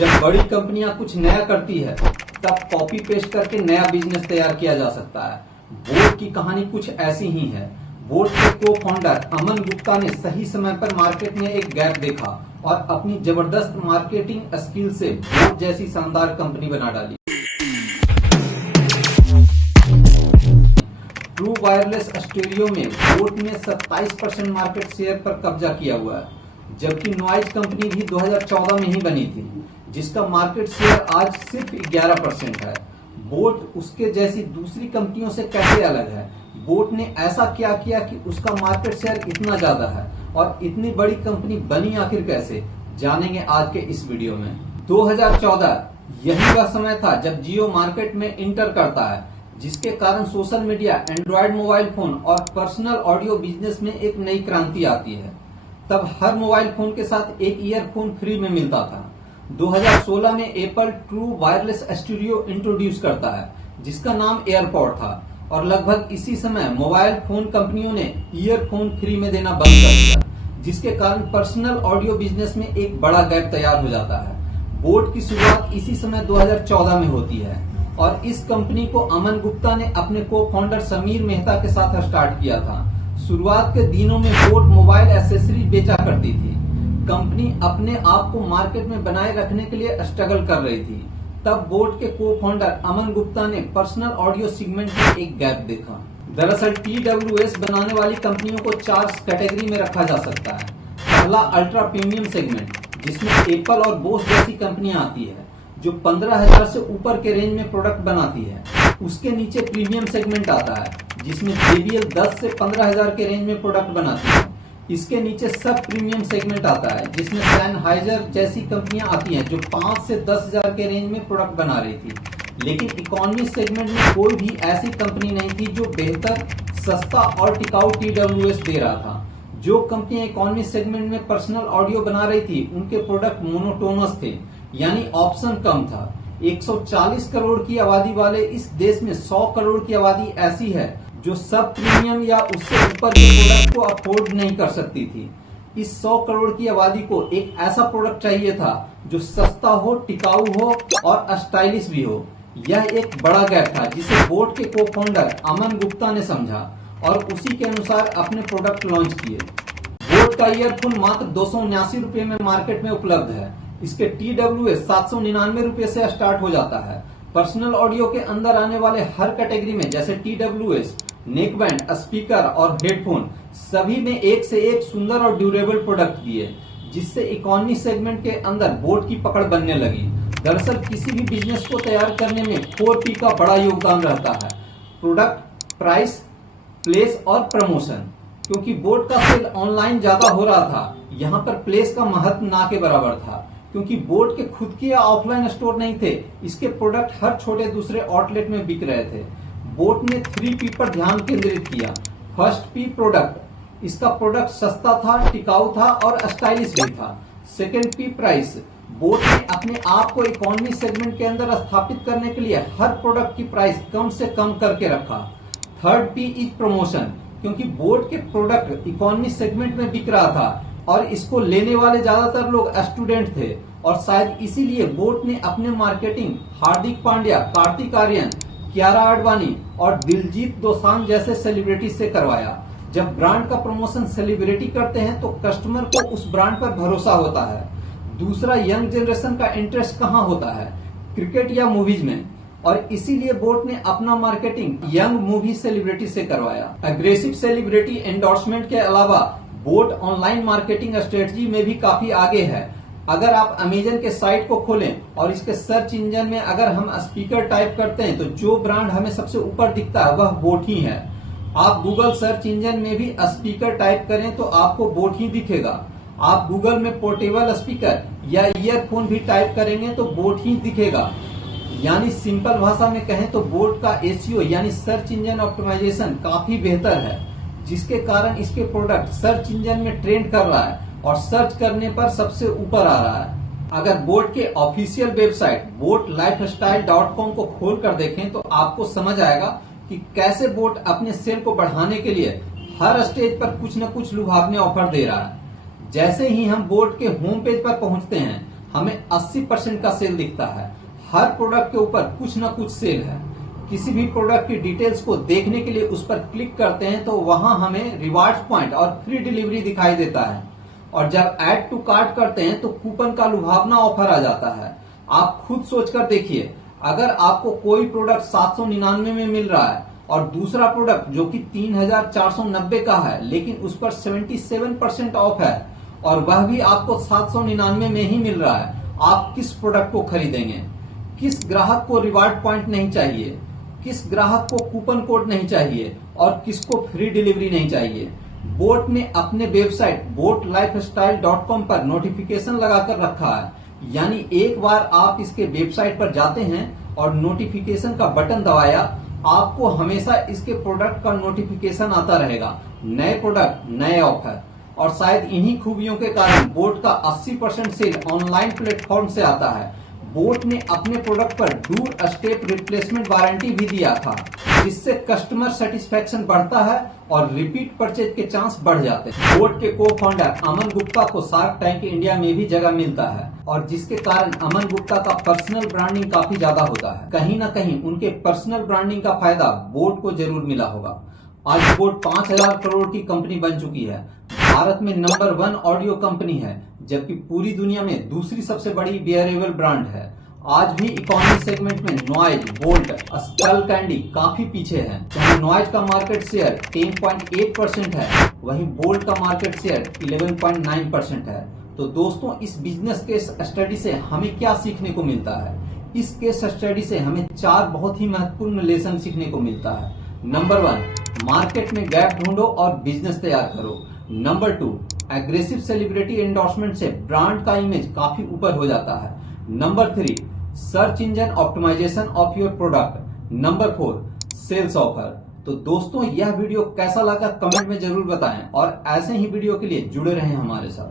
जब बड़ी कंपनियां कुछ नया करती है तब कॉपी पेस्ट करके नया बिजनेस तैयार किया जा सकता है। बोट की कहानी कुछ ऐसी ही है। बोट के को फाउंडर अमन गुप्ता ने सही समय पर मार्केट में एक गैप देखा और अपनी जबरदस्त मार्केटिंग स्किल से बोट जैसी शानदार कंपनी बना डाली। ट्रू वायरलेस स्टीरियो में बोट ने 27% मार्केट शेयर पर कब्जा किया हुआ है, जबकि नॉइज कंपनी भी 2014 में ही बनी थी, जिसका मार्केट शेयर आज सिर्फ 11% है। बोट उसके जैसी दूसरी कंपनियों से कैसे अलग है? बोट ने ऐसा क्या किया कि उसका मार्केट शेयर इतना ज्यादा है और इतनी बड़ी कंपनी बनी आखिर कैसे, जानेंगे आज के इस वीडियो में। 2014 यही वह समय था जब जियो मार्केट में इंटर करता है, जिसके कारण social media, Android mobile phone और पर्सनल ऑडियो बिजनेस में एक नई क्रांति आती है। तब हर मोबाइल फोन के साथ एक ईयरफोन फ्री में मिलता था। 2016 में Apple true wireless stereo introduce करता है, जिसका नाम एयरपॉड था, और लगभग इसी समय मोबाइल फोन कंपनियों ने ईयरफोन फ्री में देना बंद कर दिया, जिसके कारण पर्सनल ऑडियो बिजनेस में एक बड़ा गैप तैयार हो जाता है। बोट की शुरुआत इसी समय 2014 में होती है और इस कंपनी को अमन गुप्ता ने अपने को फाउंडर समीर मेहता के साथ स्टार्ट किया था। शुरुआत के दिनों में बोट मोबाइल एसेसरीज बेचा करती थी। कंपनी अपने आप को मार्केट में बनाए रखने के लिए स्ट्रगल कर रही थी। तब बोट के को फाउंडर अमन गुप्ता ने पर्सनल ऑडियो सेगमेंट में एक गैप देखा। दरअसल TWS बनाने वाली कंपनियों को 4 कैटेगरी में रखा जा सकता है। पहला अल्ट्रा प्रीमियम सेगमेंट, जिसमें एप्पल और बोस जैसी कंपनियां आती है, जो 15,000 से ऊपर के रेंज में प्रोडक्ट बनाती है। उसके नीचे प्रीमियम सेगमेंट आता है, जिसमें JBL 10 से 15,000 के रेंज में प्रोडक्ट बनाती है। इसके नीचे सब प्रीमियम सेगमेंट आता है, जिसमें सैनहाइजर जैसी कंपनियां आती हैं, जो 5 से 10,000 के रेंज में प्रोडक्ट बना रही थी। लेकिन इकोनॉमी सेगमेंट में कोई भी ऐसी कंपनी नहीं थी जो बेहतर, सस्ता और टिकाऊ TWS दे रहा था। जो कंपनियां इकोनॉमी सेगमेंट में पर्सनल ऑडियो बना रही थी, उनके प्रोडक्ट मोनोटोनस थे, यानी ऑप्शन कम था। 140 करोड़ की आबादी वाले इस देश में 100 करोड़ की आबादी ऐसी है जो सब प्रीमियम या उससे ऊपर के प्रोडक्ट को अफोर्ड नहीं कर सकती थी। इस 100 करोड़ की आबादी को एक ऐसा प्रोडक्ट चाहिए था जो सस्ता हो, टिकाऊ हो और स्टाइलिश भी हो। यह एक बड़ा गैप था, जिसे बोट के को फाउंडर अमन गुप्ता ने समझा और उसी के अनुसार अपने प्रोडक्ट लॉन्च किए। बोट का ईयरफोन मात्र 279 रुपए में मार्केट में उपलब्ध है। इसके TWS 799 रुपए से स्टार्ट हो जाता है। पर्सनल ऑडियो के अंदर आने वाले हर कैटेगरी में, जैसे TWS, नेकबैंड, स्पीकर और हेडफोन, सभी में एक से एक सुंदर और ड्यूरेबल प्रोडक्ट दिए, जिससे इकोनॉमी सेगमेंट के अंदर बोट की पकड़ बनने लगी। दरअसल किसी भी बिजनेस को तैयार करने में 4P का बड़ा योगदान रहता है: प्रोडक्ट, प्राइस, प्लेस और प्रमोशन। क्योंकि बोट का सेल ऑनलाइन ज्यादा हो रहा था, यहाँ पर प्लेस का महत्व ना के बराबर था। क्योंकि बोट के खुद के ऑफलाइन स्टोर नहीं थे, इसके प्रोडक्ट हर छोटे दूसरे आउटलेट में बिक रहे थे। बोट ने 3P पर ध्यान केंद्रित किया। First P, product. इसका प्रोडक्ट सस्ता था, टिकाऊ था और स्टाइलिश भी था। Second P, price. बोट ने अपने आप को इकोनॉमी सेगमेंट के अंदर स्थापित करने के लिए हर प्रोडक्ट की प्राइस कम से कम करके रखा। थर्ड P इज प्रमोशन, क्योंकि बोट के प्रोडक्ट इकोनॉमी सेगमेंट में बिक रहा था और इसको लेने वाले ज्यादातर लोग स्टूडेंट थे, और शायद इसीलिए बोट ने अपने मार्केटिंग हार्दिक पांड्या, कार्तिक आर्यन, कियारा आडवाणी और दिलजीत दोसांझ जैसे सेलिब्रिटी से करवाया। जब ब्रांड का प्रमोशन सेलिब्रिटी करते हैं तो कस्टमर को उस ब्रांड पर भरोसा होता है। दूसरा, यंग जनरेशन का इंटरेस्ट कहाँ होता है? क्रिकेट या मूवीज में, और इसीलिए बोट ने अपना मार्केटिंग यंग मूवी सेलिब्रिटी से करवाया। एग्रेसिव सेलिब्रिटी एंडोर्समेंट के अलावा बोट ऑनलाइन मार्केटिंग स्ट्रेटजी में भी काफी आगे है। अगर आप अमेजन के साइट को खोलें और इसके सर्च इंजन में अगर हम स्पीकर टाइप करते हैं, तो जो ब्रांड हमें सबसे ऊपर दिखता है वह बोट ही है। आप गूगल सर्च इंजन में भी स्पीकर टाइप करें तो आपको बोट ही दिखेगा। आप गूगल में पोर्टेबल स्पीकर या ईयरफोन भी टाइप करेंगे तो बोट ही दिखेगा। यानी सिंपल भाषा में कहें तो बोट का SEO यानी सर्च इंजन ऑप्टिमाइजेशन काफी बेहतर है, जिसके कारण इसके प्रोडक्ट सर्च इंजन में ट्रेंड कर रहा है और सर्च करने पर सबसे ऊपर आ रहा है। अगर बोट के ऑफिशियल वेबसाइट boatlifestyle.com को खोल कर देखें तो आपको समझ आएगा कि कैसे बोट अपने सेल को बढ़ाने के लिए हर स्टेज पर कुछ न कुछ लुभावने ऑफर दे रहा है। जैसे ही हम बोट के होम पेज पर पहुंचते हैं हमें 80% का सेल दिखता है। हर प्रोडक्ट के ऊपर कुछ ना कुछ सेल है। किसी भी प्रोडक्ट की डिटेल्स को देखने के लिए उस पर क्लिक करते हैं तो वहां हमें रिवार्ड्स पॉइंट और फ्री डिलीवरी दिखाई देता है। और जब ऐड टू कार्ट करते हैं तो कूपन का लुभावना ऑफर आ जाता है। आप खुद सोचकर देखिए, अगर आपको कोई प्रोडक्ट 799 में मिल रहा है और दूसरा प्रोडक्ट जो कि 3490 का है लेकिन उस पर 77% ऑफ है और वह भी आपको 799 में ही मिल रहा है, आप किस प्रोडक्ट को खरीदेंगे? किस ग्राहक को रिवार्ड पॉइंट नहीं चाहिए, किस ग्राहक को कूपन कोड नहीं चाहिए और किसको फ्री डिलीवरी नहीं चाहिए? बोट ने अपने वेबसाइट boatlifestyle.com पर नोटिफिकेशन लगाकर रखा है, यानी एक बार आप इसके वेबसाइट पर जाते हैं और नोटिफिकेशन का बटन दबाया, आपको हमेशा इसके प्रोडक्ट का नोटिफिकेशन आता रहेगा। नए प्रोडक्ट, नए ऑफर। और शायद इन्हीं खूबियों के कारण बोट का 80% सेल ऑनलाइन प्लेटफॉर्म से आता है। बोट ने अपने प्रोडक्ट पर डूर स्टेप रिप्लेसमेंट वारंटी भी दिया था, जिससे कस्टमर सेटिस्फेक्शन बढ़ता है और रिपीट परचेज के चांस बढ़ जाते हैं। बोट के को फाउंडर अमन गुप्ता को शार्क टैंक इंडिया में भी जगह मिलता है और जिसके कारण अमन गुप्ता का पर्सनल ब्रांडिंग काफी ज्यादा होता है। कहीं ना कहीं उनके पर्सनल ब्रांडिंग का फायदा बोट को जरूर मिला होगा। आज बोट 5000 करोड़ की कंपनी बन चुकी है। भारत में नंबर 1 ऑडियो कंपनी है, जबकि पूरी दुनिया में दूसरी सबसे बड़ी बियरेबल ब्रांड है। आज भी इकोनॉमी सेगमेंट में नॉइज, बोल्ट, स्कल कैंडी काफी पीछे है। जहां नॉइज का मार्केट शेयर 10.8% है, वहीं बोल्ट का मार्केट शेयर 11.9% है। तो दोस्तों, इस बिजनेस केस स्टडी से हमें क्या सीखने को मिलता है? इस केस स्टडी से हमें 4 बहुत ही महत्वपूर्ण लेसन सीखने को मिलता है। नंबर 1, मार्केट में गैप ढूंढो और बिजनेस तैयार करो। नंबर 2, एग्रेसिव सेलिब्रिटी एंडोर्समेंट से ब्रांड का इमेज काफी ऊपर हो जाता है। Number 3, search engine optimisation of your product. Number 4, sales offer. तो दोस्तों, यह वीडियो कैसा लगा कमेंट में जरूर बताएं और ऐसे ही वीडियो के लिए जुड़े रहें हमारे साथ।